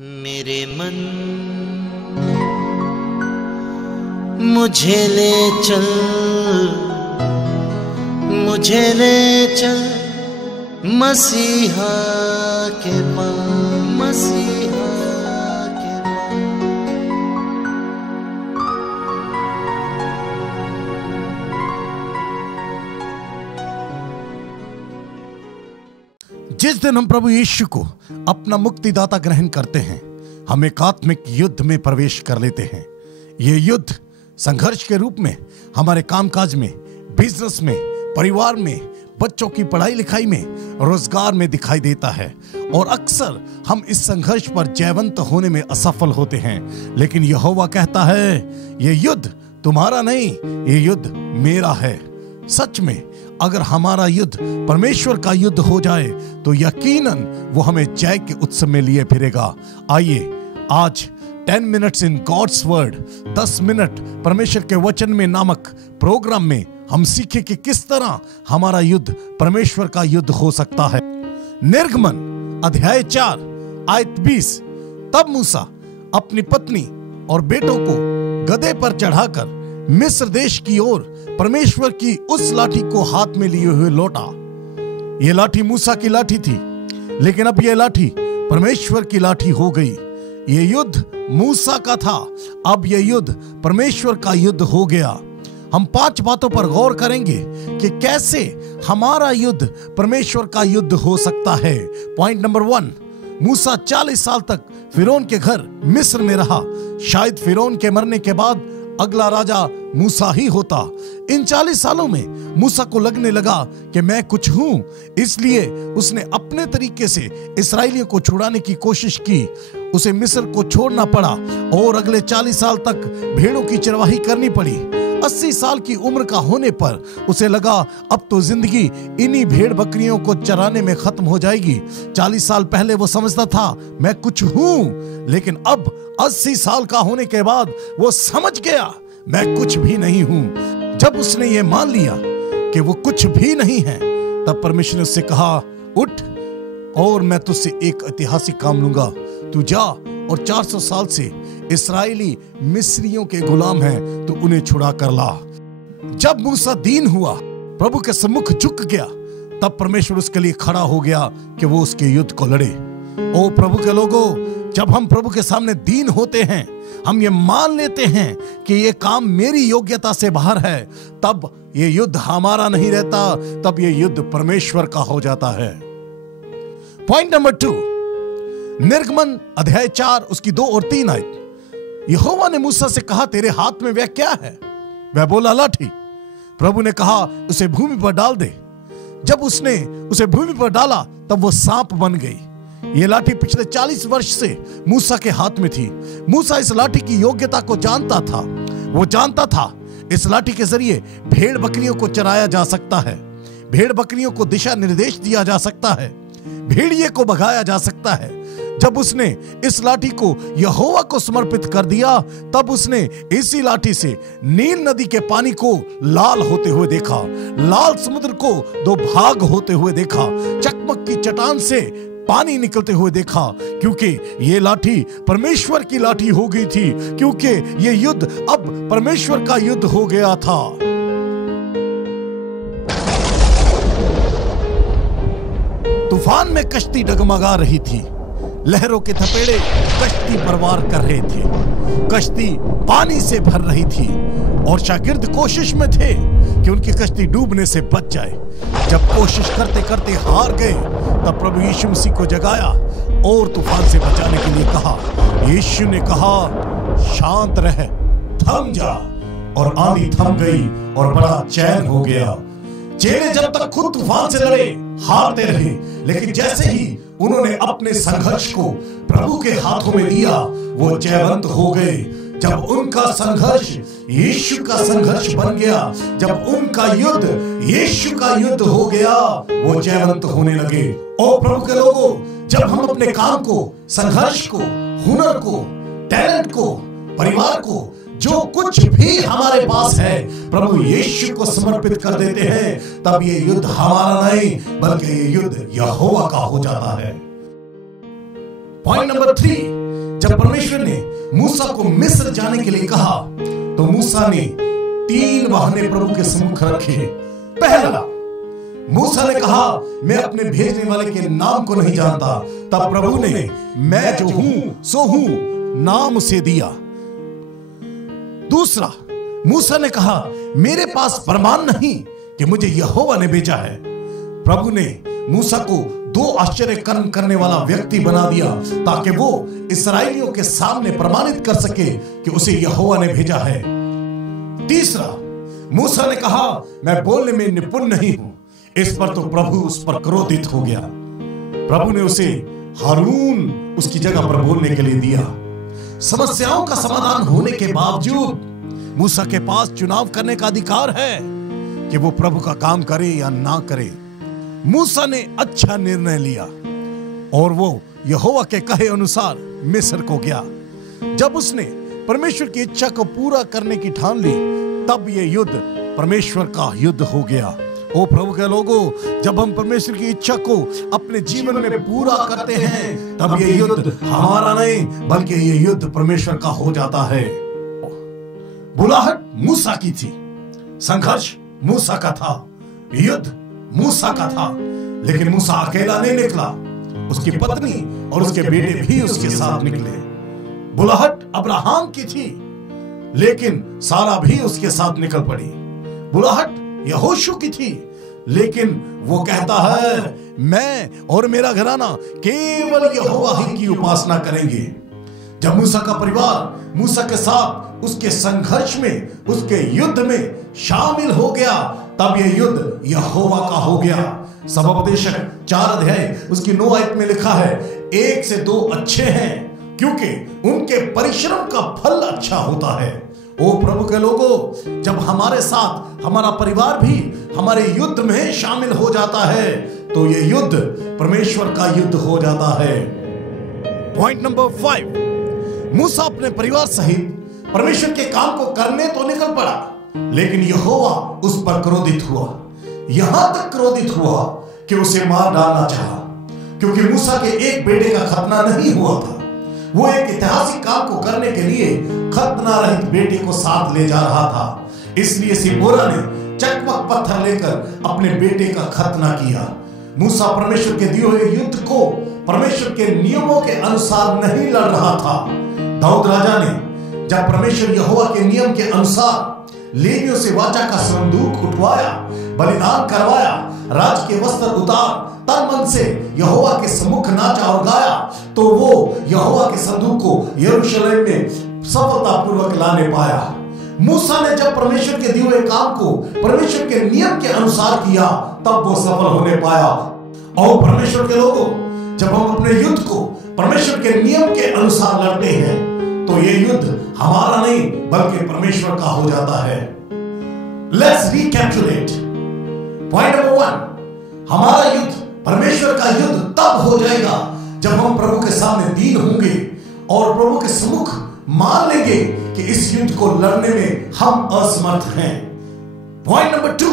मेरे मन मुझे ले चल, मुझे ले चल मसीहा के पास, मसीहा के पास। जिस दिन हम प्रभु यीशु को अपना मुक्तिदाता ग्रहण करते हैं, हम एक आत्मिक युद्ध में प्रवेश कर लेते हैं। यह युद्ध संघर्ष के रूप में हमारे कामकाज में, बिजनेस में, परिवार में, बच्चों की पढ़ाई लिखाई में, रोजगार में दिखाई देता है और अक्सर हम इस संघर्ष पर जयवंत होने में असफल होते हैं। लेकिन यहोवा कहता है, यह युद्ध तुम्हारा नहीं, यह युद्ध मेरा है। सच में अगर हमारा युद्ध परमेश्वर का युद्ध हो जाए तो यकीनन वो हमें जय के उत्सव में लिए फिरेगा। आइए आज 10 minutes in God's word, 10 minute परमेश्वर के वचन में नामक प्रोग्राम में हम सीखें कि किस तरह हमारा युद्ध परमेश्वर का युद्ध हो सकता है। निर्गमन अध्याय 4 आयत 20। तब मूसा अपनी पत्नी और बेटों को गधे पर चढ़ाकर मिस्र देश की ओर परमेश्वर की उस लाठी को हाथ में लिए हुए लौटा। यह लाठी मूसा की लाठी थी, लेकिन अब यह लाठी परमेश्वर की लाठी हो गई। यह युद्ध मूसा का था, अब यह युद्ध परमेश्वर का युद्ध हो गया। हम 5 बातों पर गौर करेंगे कि कैसे हमारा युद्ध परमेश्वर का युद्ध हो सकता है। पॉइंट नंबर 1, मूसा 40 साल तक फिरौन के घर मिस्र में रहा। शायद फिरौन के मरने के बाद अगला राजा मूसा ही होता। इन 40 सालों में मूसा को लगने लगा कि मैं कुछ हूं, इसलिए उसने अपने तरीके से इस्राएलियों को छुड़ाने की कोशिश की। उसे मिस्र को छोड़ना पड़ा और अगले 40 साल तक भेड़ों की चरवाही करनी पड़ी। 80 साल की उम्र का होने पर उसे लगा अब तो जिंदगी इन्हीं भेड़ बकरियों को चराने में खत्म हो जाएगी। 40 साल पहले वो समझता था मैं कुछ हूं, लेकिन अब 80 साल का होने के बाद वो समझ गया मैं कुछ भी नहीं हूं। जब उसने ये मान लिया कि वो कुछ भी नहीं है, तब परमेश्वर ने उससे कहा, उठ और मैं तुझसे एक ऐतिहासिक काम लूंगा। तू जा और 400 साल से इस्राएली मिस्रियों के गुलाम हैं, तो उन्हें छुड़ा कर ला। जब मूसा दीन हुआ, प्रभु के सम्मुख झुक गया, तब परमेश्वर उसके लिए खड़ा हो गया कि वो उसके युद्ध को लड़े। ओ प्रभु के लोगों, जब हम प्रभु के सामने दीन होते हैं, हम ये मान लेते हैं कि ये काम मेरी योग्यता से बाहर है, तब ये युद्ध हमारा नहीं रहता, तब ये युद्ध परमेश्वर का हो जाता है। पॉइंट नंबर 2, निर्गमन अध्याय 4 उसकी 2 और 3 आयत। यहोवा ने मूसा से कहा, तेरे हाथ में वह क्या है? वह बोला, लाठी। प्रभु ने कहा, उसे भूमि पर डाल दे। जब उसने उसे भूमि पर डाला, तब वो सांप बन गई। यह लाठी पिछले 40 वर्ष से मूसा के हाथ में थी। मूसा इस लाठी की योग्यता को जानता था। वो जानता था इस लाठी के जरिए भेड़ बकरियों को चराया जा सकता है, भेड़ बकरियों को दिशा निर्देश दिया जा सकता है, भेड़िए को भगाया जा सकता है। जब उसने इस लाठी को यहोवा को समर्पित कर दिया, तब उसने इसी लाठी से नील नदी के पानी को लाल होते हुए देखा, लाल समुद्र को 2 भाग होते हुए देखा, चकमक की चट्टान से पानी निकलते हुए देखा, क्योंकि ये लाठी परमेश्वर की लाठी हो गई थी, क्योंकि ये युद्ध अब परमेश्वर का युद्ध हो गया था। तूफान में कश्ती डगमगा रही थी, लहरों के थपेड़े कश्ती पर वार कर रहे थे, कश्ती पानी से भर रही थी और शागिर्द कोशिश में थे कि उनकी कश्ती डूबने से बच जाए। जब कोशिश करते करते हार गए, तब प्रभु यीशु मसीह को जगाया और तूफान से बचाने के लिए कहा। यीशु ने कहा, शांत रह, थम जा, और आंधी थम गई और बड़ा चैन हो गया। चेले जब तक खुद तूफान से लड़े, हारते रहे, लेकिन जैसे ही उन्होंने अपने संघर्ष को प्रभु के हाथों में लिया, वो जयवंत हो गए। जब उनका संघर्ष यीशु का संघर्ष बन गया, जब उनका युद्ध यीशु का युद्ध हो गया, वो जयवंत होने लगे। ओ प्रभु के लोगों, जब हम अपने काम को, संघर्ष को, हुनर को, टैलेंट को, परिवार को, जो कुछ भी हमारे पास है, प्रभु यीशु को समर्पित कर देते हैं, तब ये युद्ध हमारा नहीं बल्कि ये युद्ध यहोवा का हो जाता है। पॉइंट नंबर 3, जब परमेश्वर ने मूसा को मिस्र जाने के लिए कहा तो मूसा ने 3 बहाने प्रभु के सम्मुख रखे। पहला, मूसा ने कहा मैं अपने भेजने वाले के नाम को नहीं जानता। तब प्रभु ने मैं जो हूं सो हूं नाम उसे दिया। दूसरा, मूसा ने कहा मेरे पास प्रमाण नहीं कि मुझे यहोवा ने भेजा है। प्रभु ने मूसा को 2 आश्चर्य कर्म करने वाला व्यक्ति बना दिया ताकि वो इस्राएलियों के सामने प्रमाणित कर सके कि उसे यहोवा ने भेजा है। तीसरा, मूसा ने कहा मैं बोलने में निपुण नहीं हूं। इस पर तो प्रभु उस पर क्रोधित हो गया। प्रभु ने उसे हारून उसकी जगह पर बोलने के लिए दिया। समस्याओं का समाधान होने के बावजूद मूसा के पास चुनाव करने का अधिकार है कि वो प्रभु का काम करे या ना करे। मूसा ने अच्छा निर्णय लिया और वो यहोवा के कहे अनुसार मिस्र को गया। जब उसने परमेश्वर की इच्छा को पूरा करने की ठान ली तब ये युद्ध परमेश्वर का युद्ध हो गया। ओ प्रभु के लोगों, जब हम परमेश्वर की इच्छा को अपने जीवन में पूरा करते हैं तब ये युद्ध हमारा नहीं बल्कि ये युद्ध परमेश्वर का हो जाता है। बुलाहट मूसा की थी, संघर्ष मूसा का था, युद्ध मूसा का था, लेकिन मूसा अकेला नहीं निकला, उसकी पत्नी और उसके बेटे भी उसके साथ निकले। बुलाहट अब्राहम की थी, लेकिन सारा भी उसके साथ निकल पड़ी। बुलाहट यहोशू की थी, लेकिन वो कहता है मैं और मेरा घराना केवल यहोवा ही की उपासना करेंगे। जब मूसा का परिवार मूसा के साथ उसके संघर्ष में, उसके युद्ध में शामिल हो गया तब यह युद्ध यहोवा का हो गया। सबोपदेशक 4 अध्याय उसकी 9 आयत में लिखा है 1 से 2 अच्छे हैं क्योंकि उनके परिश्रम का फल अच्छा होता है। ओ प्रभु के लोगों, जब हमारे साथ हमारा परिवार भी हमारे युद्ध में शामिल हो जाता है तो ये युद्ध परमेश्वर का युद्ध हो जाता है। पॉइंट नंबर 5, मूसा अपने परिवार सहित परमेश्वर के काम को करने तो निकल पड़ा, लेकिन यहोवा उस पर क्रोधित हुआ। यहां तक क्रोधित हुआ कि उसे मार डालना चाहा, क्योंकि मूसा के एक बेटे का खतना नहीं हुआ था। वो एक ऐतिहासिक काम को करने के लिए खतना रहित बेटे को साथ ले जा रहा था। इसलिए सिपोरा ने चकमक पत्थर लेकर अपने बेटे का खतना किया। मूसा परमेश्वर के दिए हुए युद्ध को परमेश्वर के नियमों के अनुसार नहीं लड़ रहा था। दाऊद राजा ने जब परमेश्वर यहोवा के नियम के अनुसार लेवियों से वाचा का संदूक उठवाया, बलिदान करवाया, राज के वस्त्र उतार तन मन से यहोवा के सम्मुख नाचा और गाया, तो वो यहोवा के संदूक को यरूशलेम में सफलतापूर्वक लाने पाया। मूसा ने जब परमेश्वर के दिए हुए काम को परमेश्वर के नियम के अनुसार किया तब वो सफल होने पाया। और परमेश्वर के लोगों, जब हम अपने युद्ध को परमेश्वर के नियम के अनुसार लड़ते हैं तो ये युद्ध हमारा नहीं बल्कि परमेश्वर का हो जाता है। Let's recapitulate. पॉइंट नंबर 1, हमारा युद्ध परमेश्वर का युद्ध तब हो जाएगा जब हम प्रभु के सामने दीन होंगे और प्रभु के सम्मुख मान लेंगे कि इस युद्ध को लड़ने में हम असमर्थ हैं। पॉइंट नंबर 2,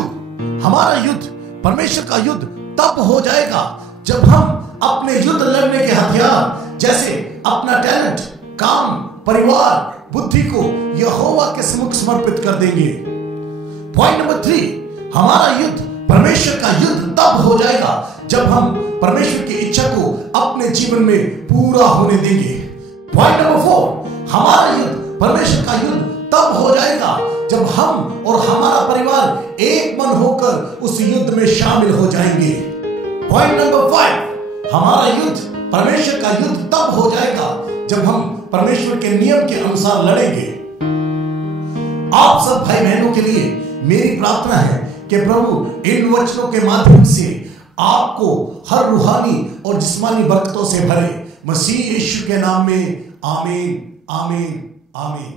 हमारा युद्ध परमेश्वर का युद्ध तब हो जाएगा जब हम अपने युद्ध लड़ने के हथियार जैसे अपना टैलेंट, काम, परिवार, बुद्धि को यहोवा के सम्मुख समर्पित कर देंगे। पॉइंट नंबर 3, हमारा युद्ध परमेश्वर का युद्ध तब हो जाएगा जब हम परमेश्वर की इच्छा को अपने जीवन में पूरा होने देंगे। पॉइंट नंबर 4, हमारा युद्ध परमेश्वर का युद्ध तब हो जाएगा जब हम और हमारा परिवार एक मन होकर उस युद्ध में शामिल हो जाएंगे। पॉइंट नंबर 5, हमारा युद्ध परमेश्वर का युद्ध तब हो जाएगा जब हम परमेश्वर के नियम के अनुसार लड़ेंगे। आप सब भाई बहनों के लिए मेरी प्रार्थना है कि प्रभु इन वचनों के माध्यम से आपको हर रूहानी और जिस्मानी बरकतों से भरे। मसीह यीशु के नाम में आमीन, आमीन, आमीन।